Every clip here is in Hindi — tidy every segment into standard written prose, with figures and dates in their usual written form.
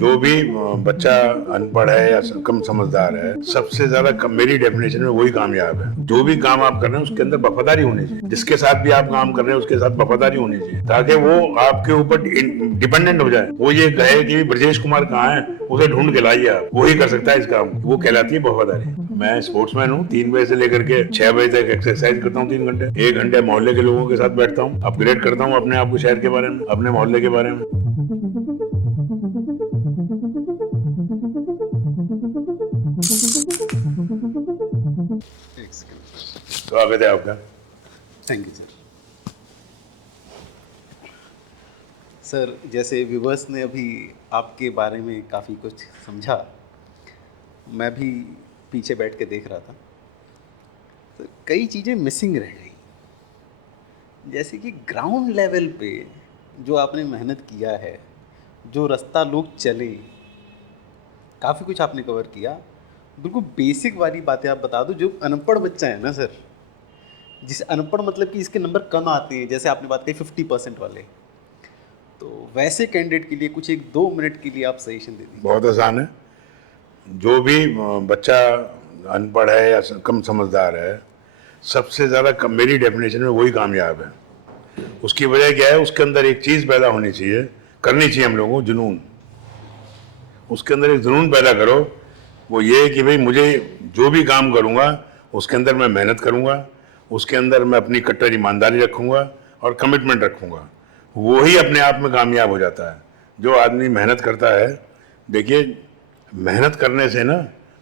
जो भी बच्चा अनपढ़ है या कम समझदार है, सबसे ज्यादा मेरी डेफिनेशन में वही कामयाब है। जो भी काम आप कर रहे हैं उसके अंदर वफादारी होनी चाहिए। जिसके साथ भी आप काम कर रहे हैं उसके साथ वफादारी होनी चाहिए, ताकि वो आपके ऊपर डिपेंडेंट हो जाए। वो ये कहे कि ब्रजेश कुमार कहाँ है, उसे ढूंढ के लाइए, आप वही कर सकता है इस काम। वो कहलाती है वफादारी। मैं स्पोर्ट्समैन हूँ, 3 बजे से लेकर के 6 बजे तक एक्सरसाइज करता हूँ, 3 घंटे। 1 घंटे मोहल्ले के लोगों के साथ बैठता हूँ, अपग्रेड करता हूँ अपने आप को, शहर के बारे में, अपने मोहल्ले के बारे में। स्वागत है आपका। Thank you sir. सर, जैसे व्यूवर्स ने अभी आपके बारे में काफ़ी कुछ समझा, मैं भी पीछे बैठ के देख रहा था, तो कई चीज़ें मिसिंग रह गई। जैसे कि ग्राउंड लेवल पे जो आपने मेहनत किया है, जो रास्ता लोग चले, काफ़ी कुछ आपने कवर किया। बिल्कुल बेसिक वाली बातें आप बता दो। जो अनपढ़ बच्चा है ना सर, जिसे अनपढ़ मतलब कि इसके नंबर कम आते हैं, जैसे आपने बात कही 50% वाले, तो वैसे कैंडिडेट के लिए कुछ 1-2 मिनट के लिए आप सजेशन दे दीजिए। बहुत आसान है। जो भी बच्चा अनपढ़ है या कम समझदार है, सबसे ज़्यादा मेरी डेफिनेशन में वही कामयाब है। उसकी वजह क्या है, उसके अंदर एक चीज़ पैदा होनी चाहिए, करनी चाहिए हम लोगों को, जुनून। उसके अंदर एक जुनून पैदा करो। वो ये है कि भाई मुझे जो भी काम करूँगा उसके अंदर मैं मेहनत करूँगा, उसके अंदर मैं अपनी कट्टर ईमानदारी रखूँगा और कमिटमेंट रखूँगा। वो ही अपने आप में कामयाब हो जाता है। जो आदमी मेहनत करता है, देखिए मेहनत करने से ना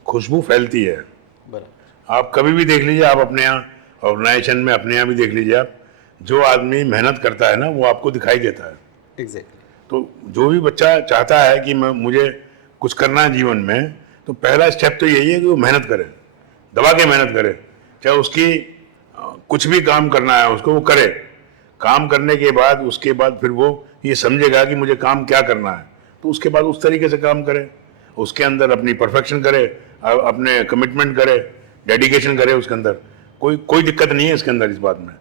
खुशबू फैलती है। बराबर। आप कभी भी देख लीजिए, आप अपने यहाँ ऑर्गेनाइजेशन में अपने यहाँ भी देख लीजिए, आप जो आदमी मेहनत करता है ना वो आपको दिखाई देता है। एग्जैक्टली। तो जो भी बच्चा चाहता है कि मुझे कुछ करना है जीवन में, तो पहला स्टेप तो यही है कि वो मेहनत करे, दबा के मेहनत करे। चाहे उसकी कुछ भी काम करना है उसको वो करे। काम करने के बाद उसके बाद फिर वो ये समझेगा कि मुझे काम क्या करना है, तो उसके बाद उस तरीके से काम करे। उसके अंदर अपनी परफेक्शन करे, अपने कमिटमेंट करे, डेडिकेशन करे। उसके अंदर कोई दिक्कत नहीं है इसके अंदर। इस बात में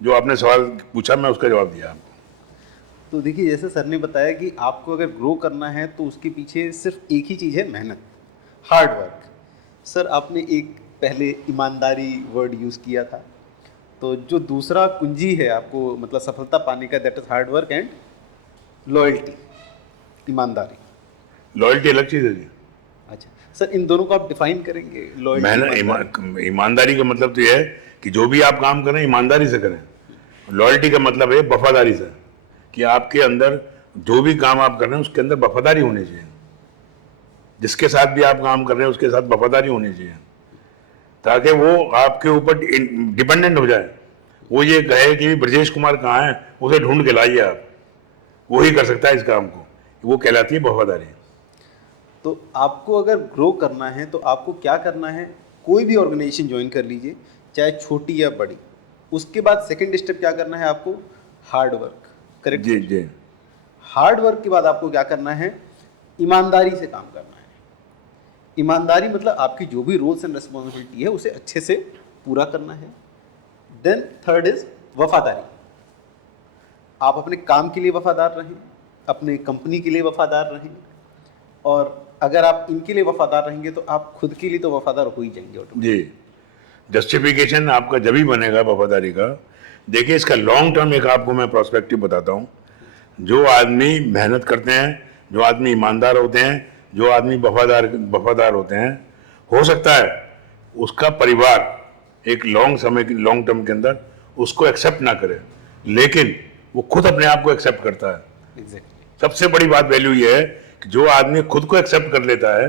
जो आपने सवाल पूछा मैं उसका जवाब दिया आपको। तो देखिए, जैसे सर ने बताया कि आपको अगर ग्रो करना है तो उसके पीछे सिर्फ एक ही चीज़ है, मेहनत, हार्ड वर्क। सर, आपने एक पहले ईमानदारी वर्ड यूज़ किया था, तो जो दूसरा कुंजी है आपको मतलब सफलता पाने का, that is hard work and loyalty, ईमानदारी। लॉयल्टी अलग चीज़ है जी। अच्छा सर, इन दोनों को आप डिफाइन करेंगे, लॉयल्टी ईमानदारी का मतलब तो यह है कि जो भी आप काम करें ईमानदारी से करें। लॉयल्टी का मतलब है वफादारी से, कि आपके अंदर जो भी काम आप कर रहे हैं उसके अंदर वफादारी होनी चाहिए। जिसके साथ भी आप काम कर रहे हैं उसके साथ वफादारी होनी चाहिए, ताकि वो आपके ऊपर डिपेंडेंट हो जाए। वो ये कहे कि ब्रजेश कुमार कहाँ है, उसे ढूंढ के लाइए, आप वही कर सकता है इस काम को। वो कहलाती है वफादारी। तो आपको अगर ग्रो करना है तो आपको क्या करना है, कोई भी ऑर्गेनाइजेशन ज्वाइन कर लीजिए, चाहे छोटी या बड़ी। उसके बाद सेकंड स्टेप क्या करना है आपको, हार्ड वर्क। करेक्ट जी जी। हार्ड वर्क के बाद आपको क्या करना है, ईमानदारी से काम करना है। ईमानदारी मतलब आपकी जो भी रोल्स एंड रिस्पॉन्सिबिलिटी है उसे अच्छे से पूरा करना है। देन थर्ड इज वफादारी। आप अपने काम के लिए वफादार रहें, अपने कंपनी के लिए वफादार रहें, और अगर आप इनके लिए वफादार रहेंगे तो आप खुद के लिए तो वफादार हो ही जाएंगे ऑटोमेटिक। जी। जस्टिफिकेशन आपका जब ही बनेगा वफादारी का। देखिए, इसका लॉन्ग टर्म एक आपको मैं प्रोस्पेक्टिव बताता हूँ। जो आदमी मेहनत करते हैं, जो आदमी ईमानदार होते हैं, जो आदमी वफादार होते हैं, हो सकता है उसका परिवार एक लॉन्ग टर्म के अंदर उसको एक्सेप्ट ना करे, लेकिन वो खुद अपने आप को एक्सेप्ट करता है। एग्जैक्टली। सबसे बड़ी बात वैल्यू ये है कि जो आदमी खुद को एक्सेप्ट कर लेता है,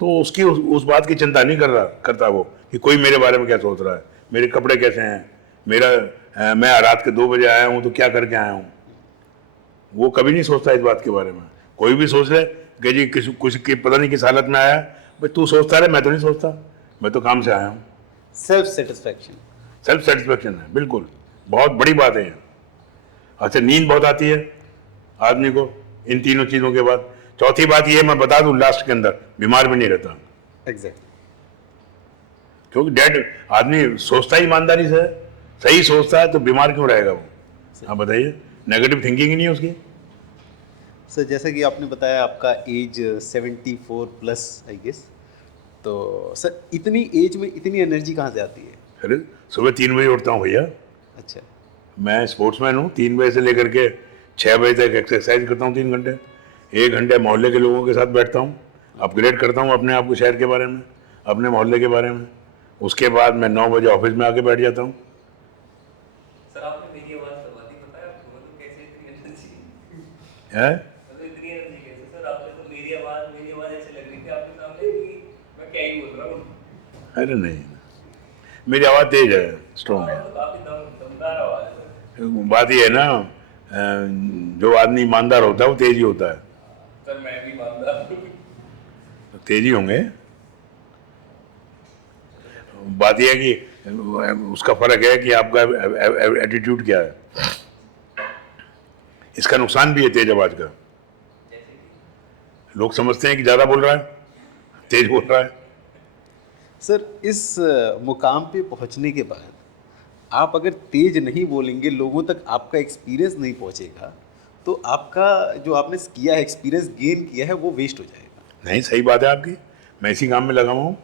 तो उसकी उस बात की चिंता नहीं करता वो कि कोई मेरे बारे में क्या सोच रहा है, मेरे कपड़े कैसे हैं, मैं रात के 2 बजे आया हूँ तो क्या करके आया हूँ। वो कभी नहीं सोचता इस बात के बारे में। कोई भी सोच ले कि जी कुछ की पता नहीं किस हालत में आया, भाई तू सोचता रहे, मैं तो नहीं सोचता, मैं तो काम से आया हूँ। सेल्फ सेटिस्फैक्शन है, बिल्कुल बहुत बड़ी बात है ये। अच्छा, नींद बहुत आती है आदमी को इन तीनों चीज़ों के बाद। चौथी बात ये मैं बता दूं लास्ट के अंदर, बीमार भी नहीं रहता। एग्जैक्टली। क्योंकि डेड आदमी सोचता ही ईमानदारी से है, सही सोचता है, तो बीमार क्यों रहेगा वो? आप बताइए, नेगेटिव थिंकिंग ही नहीं है उसकी। सर जैसा कि आपने बताया आपका एज 74 प्लस आई गेस, तो सर इतनी एज में इतनी एनर्जी कहाँ से आती है? अरे सुबह 3 बजे उठता हूँ भैया। अच्छा। मैं स्पोर्ट्समैन हूँ। 3 बजे से लेकर के 6 बजे तक एक्सरसाइज करता हूँ 3 घंटे। 1 घंटे मोहल्ले के लोगों के साथ बैठता हूँ, अपग्रेड करता हूँ अपने आप को शहर के बारे में, अपने मोहल्ले के बारे में। उसके बाद मैं 9 बजे ऑफिस में आके बैठ जाता हूँ। सर आपने मेरी आवाज दबा दी, पता है आपको? मतलब कैसे इतनी एनर्जी, है मतलब इतनी एनर्जी कैसे? सर आपने तो मेरी आवाज ऐसे लग रही थी आपके सामने कि मैं क्या ही बोल रहा हूँ। अरे नहीं, मेरी आवाज़ तेज है, स्ट्रॉन्ग है। हाँ, तो काफी दमदार आवाज है सर। बात ये है ना, जो आदमी ईमानदार होता है वो तेज ही होता है। सर मैं भी ईमानदार हूँ। तो तेज ही होंगे। बात यह है कि उसका फर्क है कि आपका एटीट्यूड क्या है। इसका नुकसान भी है तेज आवाज का। जैसे कि लोग समझते हैं कि ज़्यादा बोल रहा है, तेज बोल रहा है। सर इस मुकाम पे पहुंचने के बाद आप अगर तेज नहीं बोलेंगे, लोगों तक आपका एक्सपीरियंस नहीं पहुंचेगा, तो आपका जो आपने किया है, एक्सपीरियंस गेन किया है, वो वेस्ट हो जाएगा। नहीं, सही बात है आपकी। मैं इसी काम में लगा हुआ हूँ।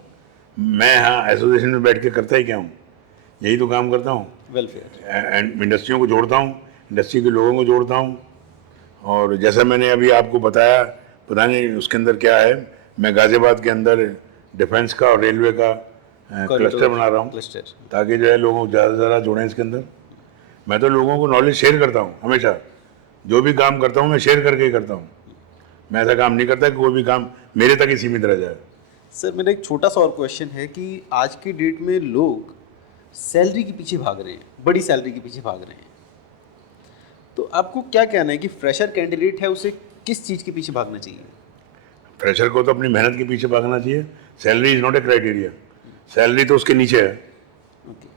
मैं यहाँ एसोसिएशन में बैठ के करता ही क्या हूँ, यही तो काम करता हूँ। वेलफेयर। एंड इंडस्ट्रियों को जोड़ता हूँ, इंडस्ट्री के लोगों को जोड़ता हूँ। और जैसा मैंने अभी आपको बताया, पता नहीं उसके अंदर क्या है, मैं गाज़ियाबाद के अंदर डिफेंस का और रेलवे का क्लस्टर बना रहा हूँ, क्लस्टर। ताकि जो है लोगों को ज़्यादा से ज़्यादा जुड़ें इसके अंदर। मैं तो लोगों को नॉलेज शेयर करता हूँ हमेशा। जो भी काम करता हूँ मैं शेयर करके ही करता हूँ। मैं ऐसा काम नहीं करता कि कोई भी काम मेरे तक ही सीमित रह जाए। सर मेरा एक छोटा सा और क्वेश्चन है कि आज की डेट में लोग सैलरी के पीछे भाग रहे हैं, बड़ी सैलरी के पीछे भाग रहे हैं, तो आपको क्या कहना है कि फ्रेशर कैंडिडेट है, उसे किस चीज़ के पीछे भागना चाहिए? फ्रेशर को तो अपनी मेहनत के पीछे भागना चाहिए। Salary is not a criteria. Salary तो उसके नीचे है। ओके।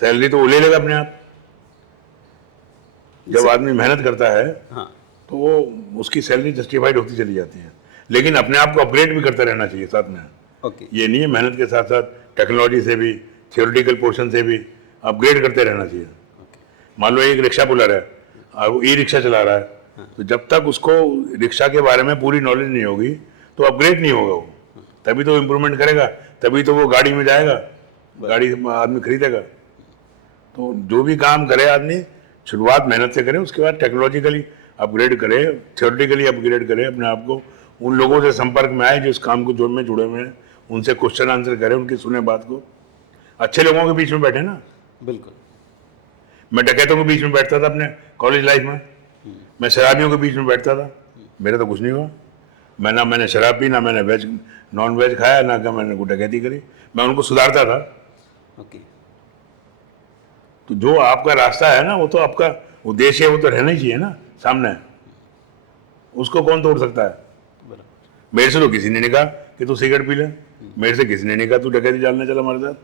सैलरी तो वो ले लेगा अपने आप। जब आदमी मेहनत करता है हाँ। तो वो उसकी सैलरी जस्टिफाइड होती चली जाती है। लेकिन अपने आप को अपग्रेड भी करता रहना चाहिए साथ में। ओके। ये नहीं है, मेहनत के साथ साथ टेक्नोलॉजी से भी, थियोरिटिकल पोर्शन से भी अपग्रेड करते रहना चाहिए। ओके। मान लो एक रिक्शा पुलर है और वो ई रिक्शा चला रहा है, तो जब तक उसको रिक्शा के बारे में पूरी नॉलेज नहीं होगी तो अपग्रेड नहीं होगा वो। तभी तो इम्प्रूवमेंट करेगा, तभी तो वो गाड़ी में जाएगा, गाड़ी आदमी खरीदेगा। तो जो भी काम करे आदमी, शुरुआत मेहनत से करे, उसके बाद टेक्नोलॉजिकली अपग्रेड करे, थियोरेटिकली अपग्रेड करे अपने आप को। उन लोगों से संपर्क में आए जो इस काम को जो में जुड़े हुए हैं, उनसे क्वेश्चन आंसर करे, उनकी सुने बात को। अच्छे लोगों के बीच में बैठे ना। बिल्कुल। मैं डकैतों के बीच में बैठता था अपने कॉलेज लाइफ में, मैं शराबियों के बीच में बैठता था, मेरा तो कुछ नहीं हुआ। मैंने शराब पी, ना मैंने वेज नॉन वेज खाया, ना कि मैंने कोई डकैती करी। मैं उनको सुधारता था। ओके। तो जो आपका रास्ता है ना, वो तो आपका उद्देश्य है, वो तो रहना ही चाहिए ना सामने। उसको कौन तोड़ सकता है? बराबर। मेरे से तो किसी ने नहीं कहा कि तू सिगरेट पी ले, मेरे से किसी ने नहीं कहा तू डकैती डालने चला हमारे साथ।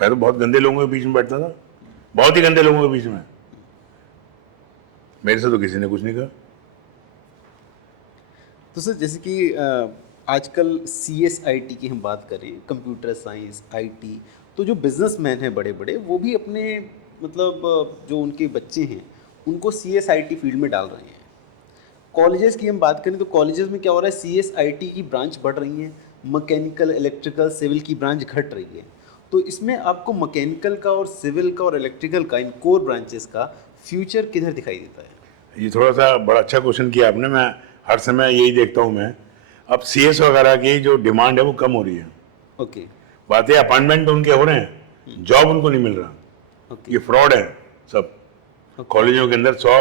मैं तो बहुत गंदे लोगों के बीच में बैठता था, बहुत ही गंदे लोगों के बीच में। मेरे से तो किसी ने कुछ नहीं कहा। तो सर जैसे कि आजकल CSIT की हम बात करें, कंप्यूटर साइंस, IT, तो जो बिजनेसमैन हैं बड़े बड़े, वो भी अपने मतलब जो उनके बच्चे हैं उनको CSIT फील्ड में डाल रहे हैं। कॉलेजेस की हम बात करें तो कॉलेजेस में क्या हो रहा है, CSIT की ब्रांच बढ़ रही है, मैकेनिकल, इलेक्ट्रिकल, सिविल की ब्रांच घट रही है। तो इसमें आपको मैकेनिकल का और सिविल का और इलेक्ट्रिकल का, इन कोर ब्रांचेस का फ्यूचर किधर दिखाई देता है? ये थोड़ा सा बड़ा अच्छा क्वेश्चन किया आपने। मैं हर समय यही देखता हूँ। मैं अब CS वगैरह की जो डिमांड है वो कम हो रही है। ओके। बात है अपॉइंटमेंट तो उनके हो रहे हैं, जॉब उनको नहीं मिल रहा। ओके। ये फ्रॉड है सब। कॉलेजों के अंदर 100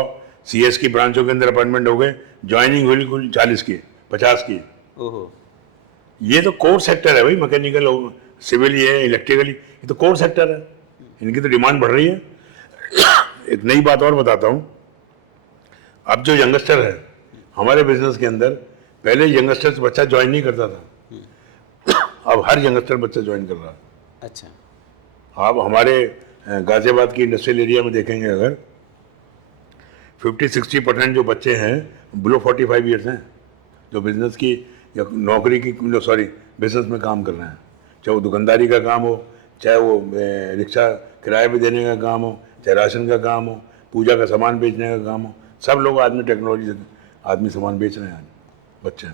CS की ब्रांचों के अंदर अपॉइंटमेंट हो गए, ज्वाइनिंग हुई कुल 40 की, 50 की। ओहो। ये तो कोर सेक्टर है भाई, मैकेनिकल हो, सिविल, ये इलेक्ट्रिकली, ये तो कोर सेक्टर है। इनकी तो डिमांड बढ़ रही है। एक नई बात और बताता हूँ। अब जो यंगस्टर है हमारे बिजनेस के अंदर, पहले यंगस्टर्स बच्चा ज्वाइन नहीं करता था, अब हर यंगस्टर बच्चा ज्वाइन कर रहा है। अच्छा। आप हमारे गाजियाबाद की इंडस्ट्रियल एरिया में देखेंगे, अगर 50-60% जो बच्चे हैं बिलो 45 ईयर्स हैं, जो बिजनेस की या नौकरी की, सॉरी, बिजनेस में काम कर रहे हैं। चाहे वो दुकानदारी का काम हो, चाहे वो रिक्शा किराए पे देने का काम हो, चाहे राशन का काम हो, पूजा का सामान बेचने का काम हो, सब लोग आदमी टेक्नोलॉजी आदमी सामान बेच रहे हैं आज बच्चे।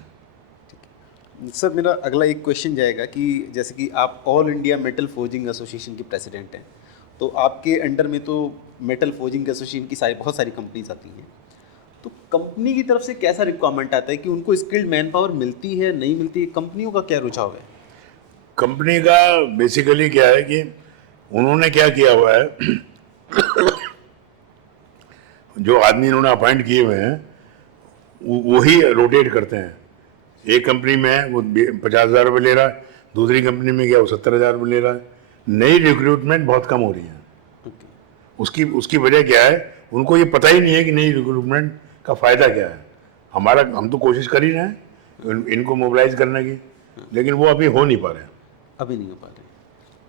सर मेरा अगला एक क्वेश्चन जाएगा कि जैसे कि आप all India metal forging association के प्रेसिडेंट हैं, तो आपके अंडर में तो मेटल फोर्जिंग एसोसिएशन की बहुत सारी कंपनीज आती हैं, तो कंपनी की तरफ से कैसा रिक्वायरमेंट आता है कि उनको स्किल्ड मैन पावर मिलती है नहीं मिलती है, कंपनियों का क्या रुझाव है? कंपनी का बेसिकली क्या है कि उन्होंने क्या किया हुआ है जो आदमी इन्होंने अपॉइंट किए हुए हैं वही रोटेट करते हैं। एक कंपनी में वो 50,000 रुपये ले रहा है, दूसरी कंपनी में गया वो 70,000 रुपये ले रहा है। नई रिक्रूटमेंट बहुत कम हो रही है। उसकी वजह क्या है, उनको ये पता ही नहीं है कि नई रिक्रूटमेंट का फ़ायदा क्या है। हम तो कोशिश कर ही रहे हैं इनको मोबिलाइज करने की, लेकिन वो अभी हो नहीं पा रहे। अभी नहीं हो पा रहे।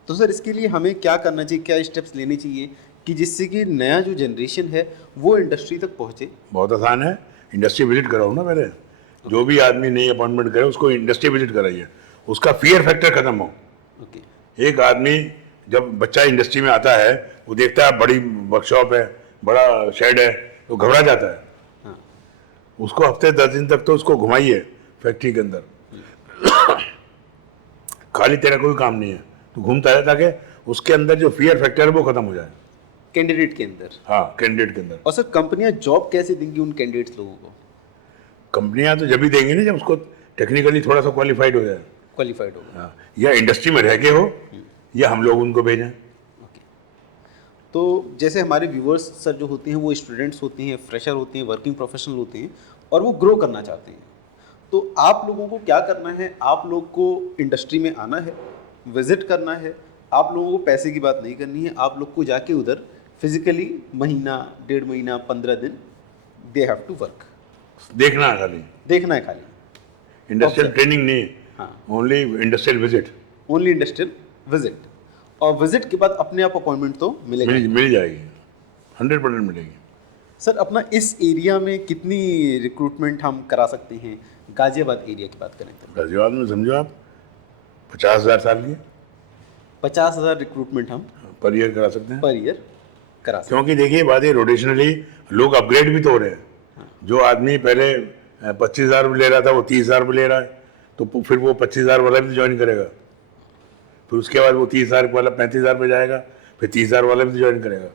तो सर इसके लिए हमें क्या करना चाहिए, क्या स्टेप्स लेने चाहिए कि जिससे कि नया जो जनरेशन है वो इंडस्ट्री तक पहुँचे? बहुत आसान है, इंडस्ट्री विजिट कराओ ना पहले। जो भी आदमी नई अपॉइंटमेंट करे उसको इंडस्ट्री विजिट कराइए, उसका फियर फैक्टर खत्म हो। एक आदमी जब बच्चा इंडस्ट्री में आता है वो देखता है बड़ी वर्कशॉप है, बड़ा शेड है, तो घबरा जाता है। हाँ। उसको हफ्ते 10 दिन तक तो उसको घुमाइए फैक्ट्री के अंदर। खाली तेरा कोई काम नहीं है, तो घूमता है ताकि उसके अंदर जो फियर फैक्टर है वो खत्म हो जाए कैंडिडेट के अंदर। हाँ, कैंडिडेट के अंदर। और सर कंपनियां जॉब कैसे देंगी उन कैंडिडेट्स लोगों को? कंपनियां तो जब भी देंगी ना जब उसको टेक्निकली थोड़ा सा क्वालिफाइड हो जाए। क्वालिफाइड होगा। हाँ, या इंडस्ट्री में रह के हो या हम लोग उनको भेजें। ओके। तो जैसे हमारे व्यूअर्स सर जो होते हैं वो स्टूडेंट्स होते हैं, फ्रेशर होते हैं, वर्किंग प्रोफेशनल होते हैं और वो ग्रो करना चाहते हैं, तो आप लोगों को क्या करना है? आप लोग को इंडस्ट्री में आना है, विजिट करना है, आप लोगों को पैसे की बात नहीं करनी है, आप लोग को जाके उधर फिजिकली महीना, 1.5 महीना, 15 दिन दे हैव टू वर्क। देखना है खाली, देखना है खाली, इंडस्ट्रियल ट्रेनिंग नहीं, हाँ, only industrial visit. Only industrial visit. और विजिट के बाद अपने आप अपॉइंटमेंट तो मिलेगा। मिल जाएगी, 100% मिलेगी। सर अपना इस एरिया में कितनी रिक्रूटमेंट हम करा सकते हैं? गाजियाबाद एरिया की बात करें तो गाजियाबाद में समझो आप 50,000 साल की 50,000 रिक्रूटमेंट हम पर ईयर करा सकते हैं। पर ईयर करा सकते क्योंकि देखिए बात है, रोटेशनली लोग अपग्रेड भी तो हो रहे हैं। जो आदमी पहले 25,000 रुपये ले रहा था वो 30,000 रुपये ले रहा है, तो फिर वो 25,000 वाला भी ज्वाइन करेगा, फिर उसके बाद वो 30,000 वाला 35,000 पे जाएगा, फिर 30,000 वाला भी ज्वाइन करेगा।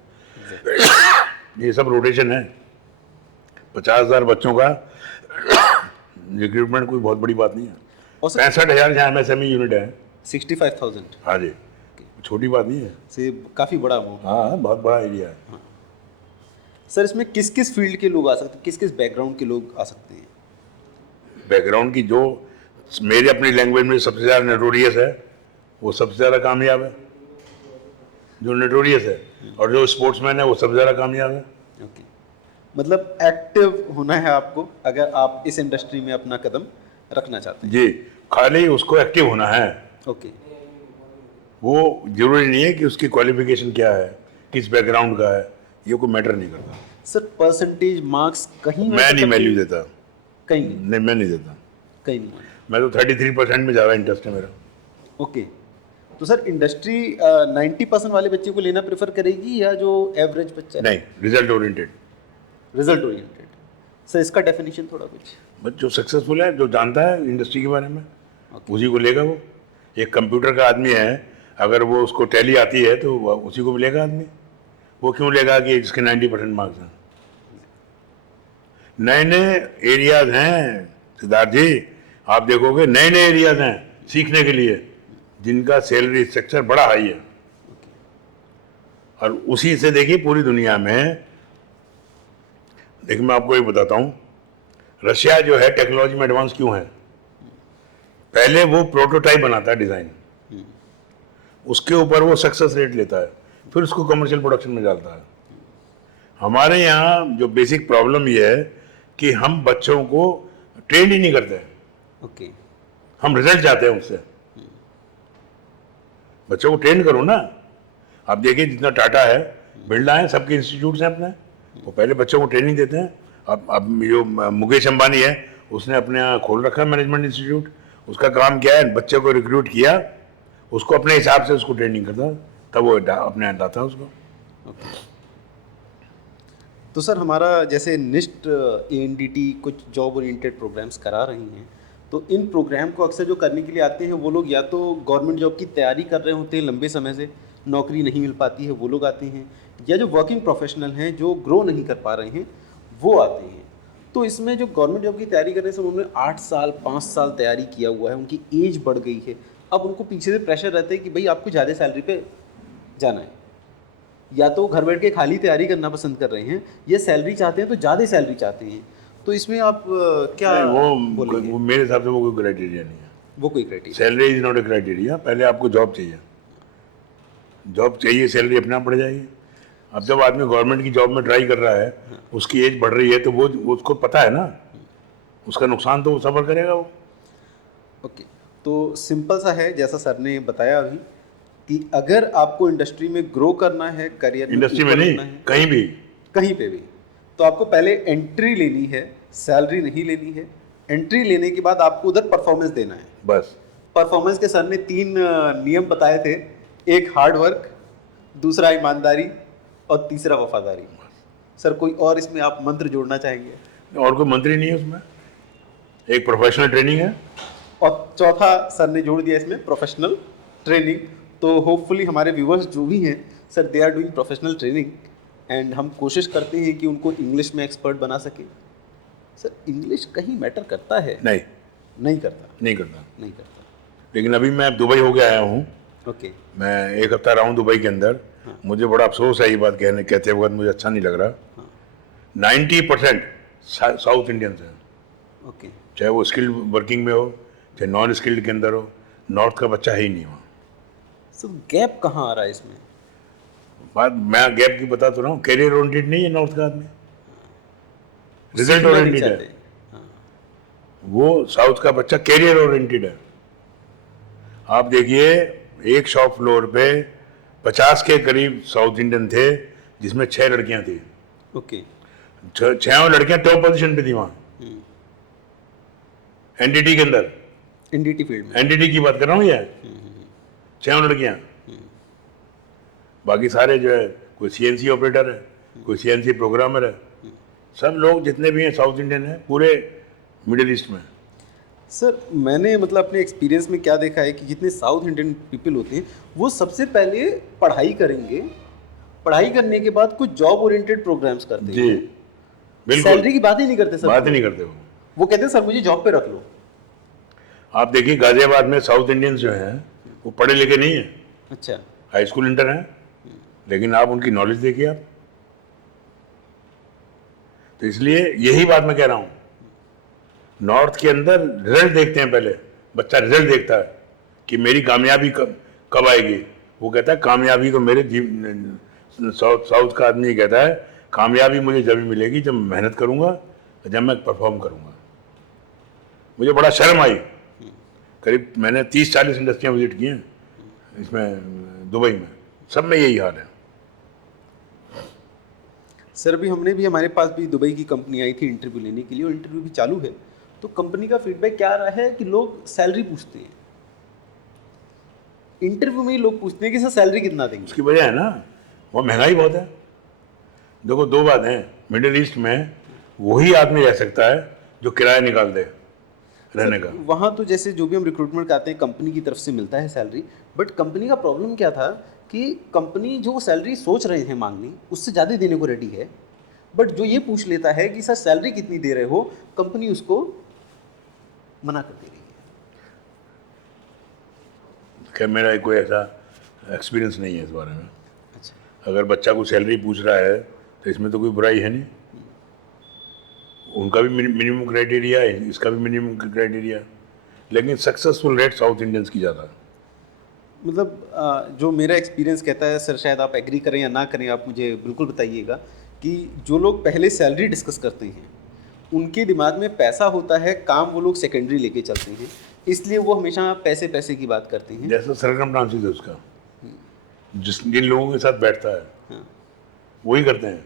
ये सब रोटेशन है। 50,000 बच्चों का रिक्रूटमेंट कोई बहुत बड़ी बात नहीं है। और सर 65,000 यहाँ MSME यूनिट है। 65,000 हाँ जी, छोटी बात नहीं है। से काफ़ी बड़ा अमाउंट। हाँ, बहुत बड़ा एरिया है। सर इसमें किस किस फील्ड के लोग आ सकते हैं, किस किस बैकग्राउंड के लोग आ सकते हैं? बैकग्राउंड की जो मेरे अपनी लैंग्वेज में सबसे ज़्यादा नोटोरियस है वो सबसे ज़्यादा कामयाब है, जो नोटोरियस है, और जो स्पोर्ट्समैन है वो सबसे ज़्यादा कामयाब है। ओके, मतलब एक्टिव होना है आपको अगर आप इस इंडस्ट्री में अपना कदम रखना चाहते हैं। जी, खाली उसको एक्टिव होना है। ओके, वो जरूरी नहीं है कि उसकी क्वालिफिकेशन क्या है, किस बैकग्राउंड का है, ये कोई मैटर नहीं करता। सर परसेंटेज मार्क्स कहीं मैं नहीं वैल्यू देता। कहीं नहीं? नहीं, मैं नहीं देता। कहीं नहीं। मैं तो 33% में ज़्यादा इंटरेस्ट है मेरा। ओके, तो सर इंडस्ट्री 90% वाले बच्चे को लेना प्रेफर करेगी या जो एवरेज बच्चा है? नहीं, result oriented. Result oriented. Sir इसका डेफिनेशन थोड़ा कुछ? बस जो सक्सेसफुल है, जो जानता है इंडस्ट्री के बारे में, उसी को लेगा वो। एक कंप्यूटर का आदमी है, अगर वो उसको टैली आती है तो उसी को लेगा आदमी। वो क्यों लेगा कि जिसके 90% मार्क्स हैं। नए नए एरियाज हैं सिद्धार्थ जी, आप देखोगे नए नए एरियाज हैं सीखने के लिए जिनका सैलरी स्ट्रक्चर बड़ा हाई है। और उसी से देखिए पूरी दुनिया में, देखिए मैं आपको एक बताता हूँ, रशिया जो है टेक्नोलॉजी में एडवांस क्यों है? पहले वो प्रोटोटाइप बनाता है डिज़ाइन, उसके ऊपर वो सक्सेस रेट लेता है, फिर उसको कमर्शियल प्रोडक्शन में डालता है। हमारे यहाँ जो बेसिक प्रॉब्लम ये है कि हम बच्चों को ट्रेन ही नहीं करते हैं। ओके, हम रिजल्ट चाहते हैं उससे। बच्चों को ट्रेन करो ना। आप देखिए जितना टाटा है, बिरला है, सबके इंस्टीट्यूट्स हैं अपने, वो पहले बच्चों को ट्रेनिंग देते हैं। अब जो मुकेश अंबानी है उसने अपने यहाँ खोल रखा है मैनेजमेंट इंस्टीट्यूट। उसका काम क्या है, बच्चे को रिक्रूट किया, उसको अपने हिसाब से उसको ट्रेनिंग करता, तब वो अपने यहाँ लाता है उसको। तो सर हमारा जैसे निस्ट ANDT कुछ जॉब ओरिएंटेड प्रोग्राम्स करा रही हैं, तो इन प्रोग्राम को अक्सर जो करने के लिए आते हैं वो लोग या तो गवर्नमेंट जॉब की तैयारी कर रहे होते हैं, लंबे समय से नौकरी नहीं मिल पाती है वो लोग आते हैं, या जो वर्किंग प्रोफेशनल हैं जो ग्रो नहीं कर पा रहे हैं वो आते हैं। तो इसमें जो गवर्नमेंट जॉब की तैयारी करने से उन्होंने 8 साल 5 साल तैयारी किया हुआ है, उनकी एज बढ़ गई है, अब उनको पीछे से प्रेशर रहता है कि भाई आपको ज़्यादा सैलरी पे जाना है, या तो घर बैठ के खाली तैयारी करना पसंद कर रहे हैं या सैलरी चाहते हैं तो ज़्यादा सैलरी चाहते हैं। तो इसमें आप क्या नहीं, बोलेंगे? वो मेरे हिसाब से वो कोई क्राइटेरिया नहीं है। वो कोई criteria? Salary is not a criteria. पहले आपको जॉब चाहिए, जॉब चाहिए, सैलरी अपने आप बढ़ जाएगी। अब जब आदमी गवर्नमेंट की जॉब में ट्राई कर रहा है, उसकी एज बढ़ रही है, तो वो उसको पता है ना, उसका नुकसान तो वो सफ़र करेगा वो। ओके, तो सिंपल सा है जैसा सर ने बताया अभी कि अगर आपको इंडस्ट्री में ग्रो करना है, करियर में इंडस्ट्री में ऊपर नहीं, उठना है, कहीं भी। कहीं पे भी, तो आपको पहले एंट्री लेनी है, सैलरी नहीं लेनी है। एंट्री लेने के बाद आपको उधर परफॉर्मेंस देना है। बस परफॉर्मेंस के सर ने 3 नियम बताए थे, एक हार्ड वर्क, दूसरा ईमानदारी और तीसरा वफादारी। सर कोई और इसमें आप मंत्र जोड़ना चाहेंगे? और कोई मंत्री नहीं है उसमें, एक प्रोफेशनल ट्रेनिंग है। और चौथा सर ने जोड़ दिया इसमें प्रोफेशनल ट्रेनिंग। तो होपफुली हमारे व्यूवर्स जो भी हैं sir, they are doing professional training, and हम कोशिश करते हैं कि उनको इंग्लिश में एक्सपर्ट बना सके। सर इंग्लिश कहीं मैटर करता है? नहीं, नहीं करता। नहीं करता। नहीं करता। लेकिन अभी मैं दुबई होके आया हूँ, ओके। मैं 1 हफ्ता रहा हूँ दुबई के अंदर। हाँ। मुझे बड़ा अफसोस है ये बात कहते वक्त, मुझे अच्छा नहीं लग रहा। हाँ। 90% साउथ इंडियंस हैं, ओके। चाहे वो स्किल्ड वर्किंग में हो, चाहे नॉन स्किल्ड के अंदर हो। नॉर्थ का बच्चा है ही नहीं वहाँ। सर गैप कहाँ आ रहा है इसमें? बात मैं गैप की बता तो रहा हूँ, कैरियर ओरिएंटेड नहीं है नॉर्थ का आदमी, रिजल्ट सीखना नहीं ओरिएंटेड है। चाहते। हाँ। वो साउथ का बच्चा कैरियर ओरिएंटेड है। आप देखिए, एक शॉप फ्लोर पे 50 के करीब साउथ इंडियन थे, जिसमें 6 लड़कियां थी। ओके। 6 लड़कियां टॉप पोजीशन पे थी वहाँ, एनडीटी के अंदर। एनडीटी फील्ड में। एनडीटी की बात कर रहा हूँ, ये 6 लड़कियां। बाकी सारे जो है, कोई सीएनसी ऑपरेटर है, कोई सीएनसी प्रोग्रामर है। सब लोग जितने भी हैं साउथ इंडियन हैं, पूरे मिडिल ईस्ट में। सर मैंने मतलब अपने एक्सपीरियंस में क्या देखा है कि जितने साउथ इंडियन पीपल होते हैं वो सबसे पहले पढ़ाई करेंगे, पढ़ाई करने के बाद कुछ जॉब ओरिएंटेड प्रोग्राम्स करते जी हैं। बिल्कुल, सैलरी की बात ही नहीं करते सर। बात ही नहीं करते वो कहते हैं सर मुझे जॉब पे रख लो। आप देखिए, गाजियाबाद में साउथ इंडियंस जो हैं वो पढ़े लिखे नहीं है, अच्छा। हाई स्कूल इंटर हैं, लेकिन आप उनकी नॉलेज देखिए आप। तो इसलिए यही बात मैं कह रहा हूँ, नॉर्थ के अंदर रिजल्ट देखते हैं पहले। बच्चा रिजल्ट देखता है कि मेरी कामयाबी कब आएगी। वो कहता है कामयाबी तो मेरे साउथ का आदमी ये कहता है कामयाबी मुझे जब भी मिलेगी जब मैं मेहनत करूँगा, जब मैं परफॉर्म करूँगा। मुझे बड़ा शर्म आई। करीब मैंने 30-40 इंडस्ट्रियाँ विजिट की हैं इसमें दुबई में, सब में यही हाल है। सर अभी हमारे पास भी दुबई की कंपनी आई थी इंटरव्यू लेने के लिए, और इंटरव्यू भी चालू है। तो कंपनी का फीडबैक क्या आ रहा है कि लोग सैलरी पूछते हैं, इंटरव्यू में ही लोग पूछते हैं कि सर सैलरी कितना देंगे। उसकी वजह है ना, वो महंगाई बहुत है। देखो, 2 बात है, मिडिल ईस्ट में वही आदमी रह सकता है जो किराया निकाल दे रहने का। वहाँ तो जैसे जो भी हम रिक्रूटमेंट करते हैं कंपनी की तरफ से मिलता है सैलरी, बट कंपनी का प्रॉब्लम क्या था कि कंपनी जो सैलरी सोच रहे हैं मांगनी उससे ज़्यादा देने को रेडी है, बट जो ये पूछ लेता है कि सर सैलरी कितनी दे रहे हो, कंपनी उसको मना कर दे रही है। खैर मेरा कोई ऐसा एक्सपीरियंस नहीं है इस बारे में। अच्छा। अगर बच्चा को सैलरी पूछ रहा है तो इसमें तो कोई बुराई है नहीं। उनका भी मिनिमम क्राइटेरिया है, इसका भी मिनिमम क्राइटेरिया है, लेकिन सक्सेसफुल रेट साउथ इंडियंस की ज़्यादा है। मतलब जो मेरा एक्सपीरियंस कहता है सर, शायद आप एग्री करें या ना करें, आप मुझे बिल्कुल बताइएगा कि जो लोग पहले सैलरी डिस्कस करते हैं उनके दिमाग में पैसा होता है, काम वो लोग सेकेंडरी लेके चलते हैं, इसलिए वो हमेशा पैसे पैसे की बात करते हैं। जैसा सरकमस्टांसेस है उसका, जिन लोगों के साथ बैठता है हाँ। वही करते हैं।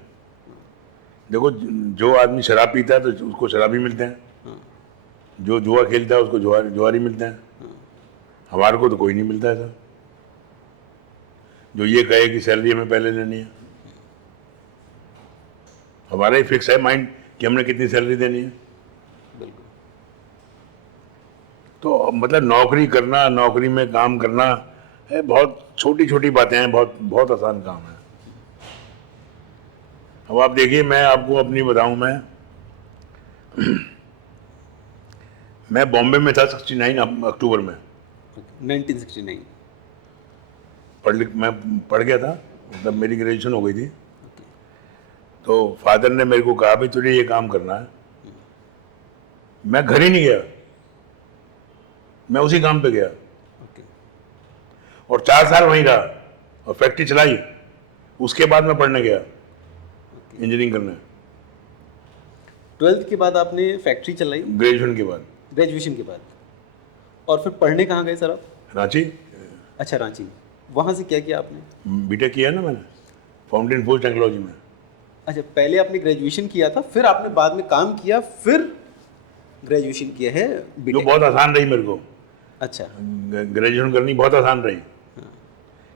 देखो, जो आदमी शराब पीता है तो उसको शराबी मिलते हैं, हाँ। जो जुआ खेलता है उसको जुआरी मिलते हैं। हमारे को तो कोई नहीं मिलता ऐसा जो ये कहे कि सैलरी हमें पहले लेनी है। हमारा ही फिक्स है माइंड कि हमने कितनी सैलरी देनी है। बिल्कुल। तो मतलब नौकरी करना, नौकरी में काम करना है, बहुत छोटी छोटी बातें हैं, बहुत बहुत आसान काम है। अब आप देखिए, मैं आपको अपनी बताऊं, मैं बॉम्बे में था 69 अक्टूबर में। 1969। मैं पढ़ गया था, मतलब मेरी ग्रेजुएशन हो गई थी। ओके। तो फादर ने मेरे को कहा भाई तुझे ये काम करना है। मैं घर ही नहीं गया, मैं उसी काम पे गया ओके। और 4 साल वहीं रहा और फैक्ट्री चलाई। उसके बाद मैं पढ़ने गया इंजीनियरिंग करने, 12th के बाद आपने फैक्ट्री चलाई, ग्रेजुएशन के बाद। ग्रेजुएशन के बाद, और फिर पढ़ने कहाँ गए सर आप? रांची अच्छा, रांची। वहाँ से क्या किया आपने? बीटेक किया ना मैंने, फाउंटेन फूड टेक्नोलॉजी में। अच्छा, पहले आपने ग्रेजुएशन किया था, फिर आपने बाद में काम किया, फिर ग्रेजुएशन किया है जो बीटेक। बहुत आसान रही मेरे को, अच्छा। ग्रेजुएशन करनी बहुत आसान रही,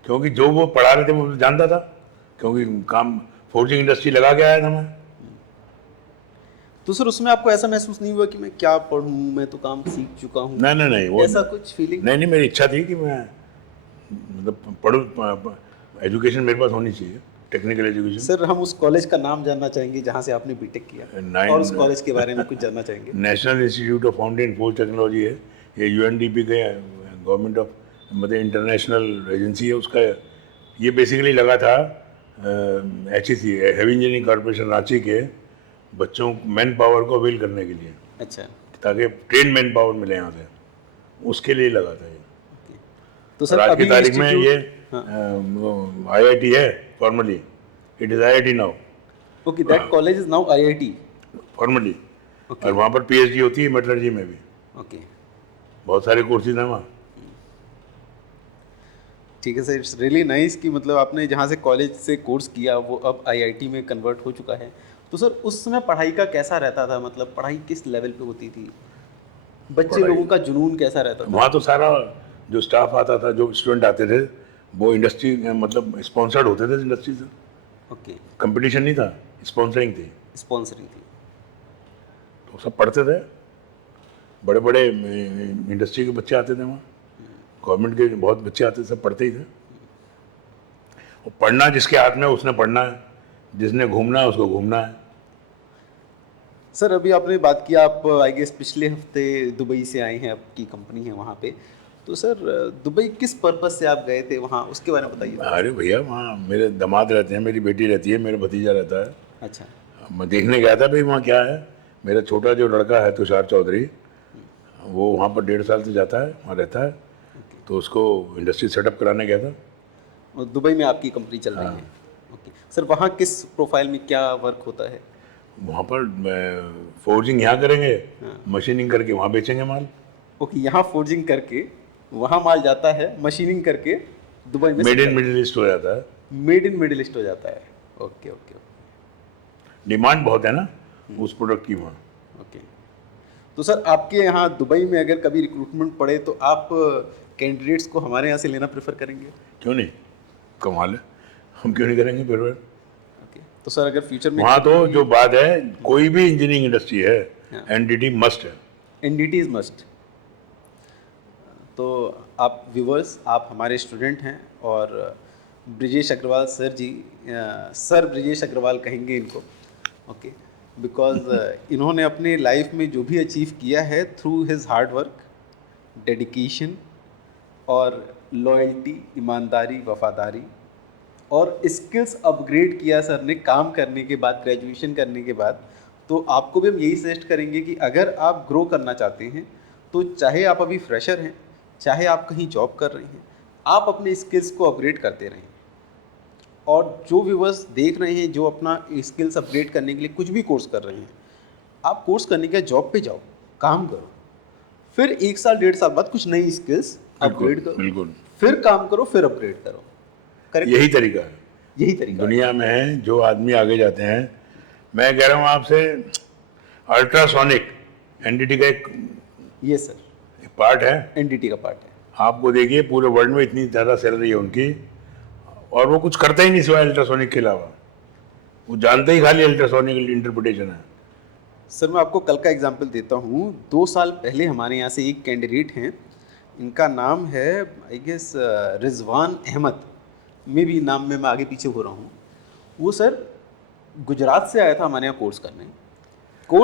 क्योंकि जो वो पढ़ा रहे थे वो जानता था, क्योंकि काम फोर्जिंग इंडस्ट्री लगा के आया था मैं। तो सर उसमें आपको ऐसा महसूस नहीं हुआ कि मैं क्या पढ़ूं, मैं तो काम सीख चुका हूं? नहीं नहीं नहीं, वो ऐसा कुछ फीलिंग? नहीं नहीं, मेरी इच्छा थी कि मैं मतलब पढ़ूँ, एजुकेशन मेरे पास होनी चाहिए, टेक्निकल एजुकेशन। सर हम उस कॉलेज का नाम जानना चाहेंगे जहां से आपने बीटेक किया, और उस कॉलेज के बारे में कुछ जानना चाहेंगे। National institute of fountain food technology है, ये यूएनडीपी के गवर्नमेंट ऑफ मतलब इंटरनेशनल एजेंसी है उसका। ये बेसिकली लगा था HEC, heavy engineering corporation Ranchi के बच्चों मैन पावर को अवेल करने के लिए, अच्छा। ताकि ट्रेन मैन पावर मिले यहाँ से, उसके लिए लगा था ये। तो और सर आज की अभी तारीख में ये हाँ। IIT है formally, it is IIT now okay, that college is now IIT। Formally. Okay. और वहाँ पर PhD होती है मेटलर्जी में भी, ओके, बहुत सारे कोर्सेज हैं वहाँ। ठीक है सर, इट्स रियली नाइस कि मतलब आपने जहाँ से कॉलेज से कोर्स किया वो अब IIT में कन्वर्ट हो चुका है। तो सर उस समय पढ़ाई का कैसा रहता था, मतलब पढ़ाई किस लेवल पे होती थी, बच्चे पढ़ाई- लोगों का जुनून कैसा रहता था? वहाँ तो सारा जो स्टाफ आता था, जो स्टूडेंट आते थे, वो इंडस्ट्री मतलब स्पॉन्सर्ड होते थे इंडस्ट्री से। ओके, कंपटीशन नहीं था, स्पॉन्सरिंग थी। स्पॉन्सरिंग थी। तो सब पढ़ते थे, बड़े बड़े इंडस्ट्री के बच्चे आते थे वहाँ, गवर्नमेंट के बहुत बच्चे आते थे, सब पढ़ते ही थे। और पढ़ना जिसके हाथ में उसने पढ़ना है, जिसने घूमना है उसको घूमना है। सर अभी आपने बात किया, आप आई गेस पिछले हफ्ते दुबई से आए हैं, आपकी कंपनी है वहाँ पे। तो सर दुबई किस पर्पस से आप गए थे वहाँ, उसके बारे में बताइए। अरे भैया, वहाँ मेरे दामाद रहते हैं, मेरी बेटी रहती है, मेरा भतीजा रहता है। अच्छा। मैं देखने गया था भाई वहाँ क्या है। मेरा छोटा जो लड़का है तुषार चौधरी, वो वहाँ पर 1.5 साल से जाता है, वहाँ रहता है। तो उसको इंडस्ट्री सेटअप कराने गया था। और दुबई में आपकी कंपनी चल रही है। ओके सर, वहाँ किस प्रोफाइल में क्या वर्क होता है? वहाँ पर फोर्जिंग यहाँ करेंगे, मशीनिंग करके वहाँ बेचेंगे माल। ओके, यहाँ फोर्जिंग करके वहाँ माल जाता है, मशीनिंग करके दुबई में मेड इन मिडिल ईस्ट हो जाता है। मेड इन मिडिल ईस्ट हो जाता है। ओके ओके डिमांड बहुत है ना उस प्रोडक्ट की वहाँ। ओके। तो सर आपके यहाँ दुबई में अगर कभी रिक्रूटमेंट पड़े तो आप कैंडिडेट्स को हमारे यहाँ से लेना प्रेफर करेंगे? क्यों नहीं, कमाल है, हम क्यों नहीं करेंगे फिर। ओके, तो सर अगर फ्यूचर में वहाँ तो जो बात है, कोई भी इंजीनियरिंग इंडस्ट्री है, हाँ। NDT मस्ट है। NDT is must. तो आप व्यूवर्स, आप हमारे स्टूडेंट हैं, और ब्रिजेश अग्रवाल सर जी, सर ब्रिजेश अग्रवाल कहेंगे इनको। ओके, बिकॉज इन्होंने अपने लाइफ में जो भी अचीव किया है through his hard work, dedication और लॉयल्टी, ईमानदारी, वफादारी, और स्किल्स अपग्रेड किया सर ने काम करने के बाद, ग्रेजुएशन करने के बाद। तो आपको भी हम यही सजेस्ट करेंगे कि अगर आप ग्रो करना चाहते हैं तो चाहे आप अभी फ्रेशर हैं, चाहे आप कहीं जॉब कर रहे हैं, आप अपने स्किल्स को अपग्रेड करते रहें। और जो व्यूवर्स देख रहे हैं जो अपना स्किल्स अपग्रेड करने के लिए कुछ भी कोर्स कर रहे हैं, आप कोर्स करने के जॉब पे जाओ, काम करो, फिर 1 साल 1.5 साल बाद कुछ नई स्किल्स अपग्रेड करो, बिल्कुल फिर काम करो, फिर अपग्रेड करो। करेक्ट, यही तरीका है यही तरीका है। दुनिया में। जो आदमी आगे जाते हैं, मैं कह रहा हूँ आपसे, अल्ट्रासोनिक NDT का एक ये सर पार्ट है। NDT का पार्ट है। आपको देखिए पूरे वर्ल्ड में इतनी ज़्यादा सैलरी है उनकी, और वो कुछ करता ही नहीं सिवाय अल्ट्रासोनिक के अलावा। वो जानते ही खाली अल्ट्रासोनिक इंटरप्रिटेशन है। सर मैं आपको कल का एग्जांपल देता हूँ। 2 साल पहले हमारे यहाँ से एक कैंडिडेट हैं, इनका नाम है आई गेस रिजवान अहमद, मे भी नाम में मैं आगे पीछे हो रहा हूँ। वो सर गुजरात से आया था हमारे यहाँ कोर्स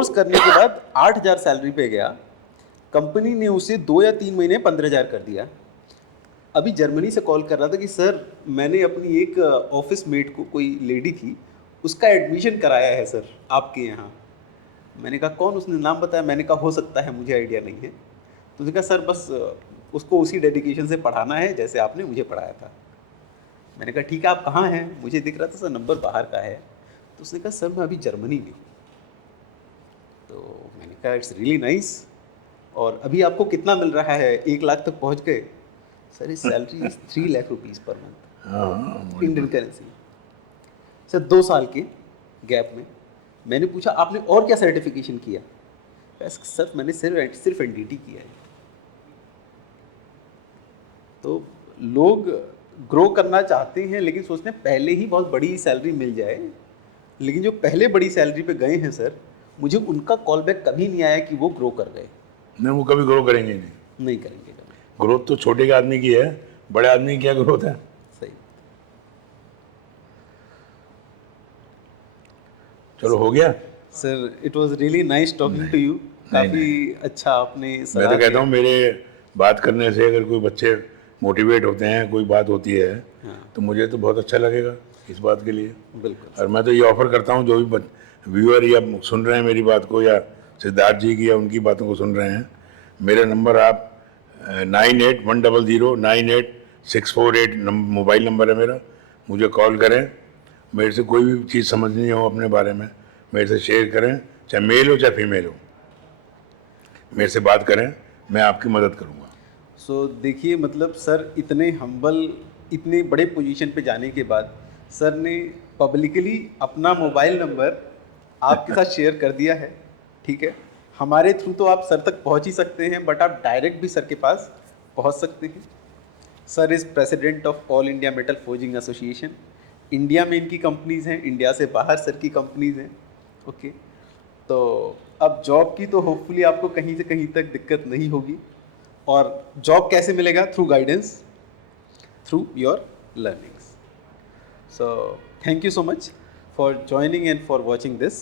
करने के बाद 8,000 सैलरी पे गया। कंपनी ने उसे 2 या 3 महीने 15,000 कर दिया। अभी जर्मनी से कॉल कर रहा था कि सर मैंने अपनी एक ऑफिस मेट को, कोई लेडी थी, उसका एडमिशन कराया है सर आपके यहाँ। मैंने कहा कौन? उसने नाम बताया। मैंने कहा हो सकता है, मुझे आइडिया नहीं है। तो उसने कहा सर बस उसको उसी डेडिकेशन से पढ़ाना है जैसे आपने मुझे पढ़ाया था। मैंने कहा ठीक है, आप कहाँ हैं? मुझे दिख रहा था सर नंबर बाहर का है। तो उसने कहा सर मैं अभी जर्मनी में हूँ। तो मैंने कहा इट्स रियली नाइस। और अभी आपको कितना मिल रहा है? 1 लाख तक पहुँच गए? सर इस salary is 3 lakh rupees per month हाँ, इंडियन करेंसी। सर 2 साल के गैप में। मैंने पूछा आपने और क्या सर्टिफिकेशन किया? सर मैंने सिर्फ एनडीटी किया है। तो लोग ग्रो करना चाहते हैं लेकिन सोचते हैं पहले ही बहुत बड़ी सैलरी मिल जाए। लेकिन जो पहले बड़ी सैलरी पे गए हैं सर, मुझे उनका कॉल बैक कभी नहीं आया कि वो ग्रो कर गए। नहीं वो कभी ग्रो करेंगे नहीं। नहीं करेंगे कभी। ग्रोथ तो छोटे के आदमी की है, बड़े आदमी की क्या ग्रोथ है? सही। चलो हो गया। Sir it was really nice talking to you. काफ़ी अच्छा आपने मैं सलाह तो कहता दिया। हूँ मेरे बात करने से अगर कोई बच्चे मोटिवेट होते हैं, कोई बात होती है, हाँ। तो मुझे तो बहुत अच्छा लगेगा इस बात के लिए। बिल्कुल। और मैं तो ये ऑफर करता हूँ जो भी व्यूअर या सुन रहे हैं मेरी बात को, या सिद्धार्थ जी की या उनकी बातों को सुन रहे हैं, मेरा नंबर आप 9810098648 मोबाइल नंबर है मेरा, मुझे कॉल करें। मेरे से कोई भी चीज़ समझनी हो अपने बारे में मेरे से शेयर करें, चाहे मेल हो चाहे फीमेल हो, मेरे से बात करें, मैं आपकी मदद करूँगा। सो देखिए मतलब सर इतने हम्बल, इतने बड़े पोजीशन पे जाने के बाद सर ने पब्लिकली अपना मोबाइल नंबर आपके साथ शेयर कर दिया है। ठीक है, हमारे थ्रू तो आप सर तक पहुंच ही सकते हैं, बट आप डायरेक्ट भी सर के पास पहुंच सकते हैं। Sir is president of all India metal forging association. India में इनकी कंपनीज़ हैं, इंडिया से बाहर सर की कंपनीज़ हैं। ओके, तो अब जॉब की तो होपफुली आपको कहीं से कहीं तक दिक्कत नहीं होगी। और जॉब कैसे मिलेगा? Through guidance, through your learnings. So thank you so much for joining and for watching this.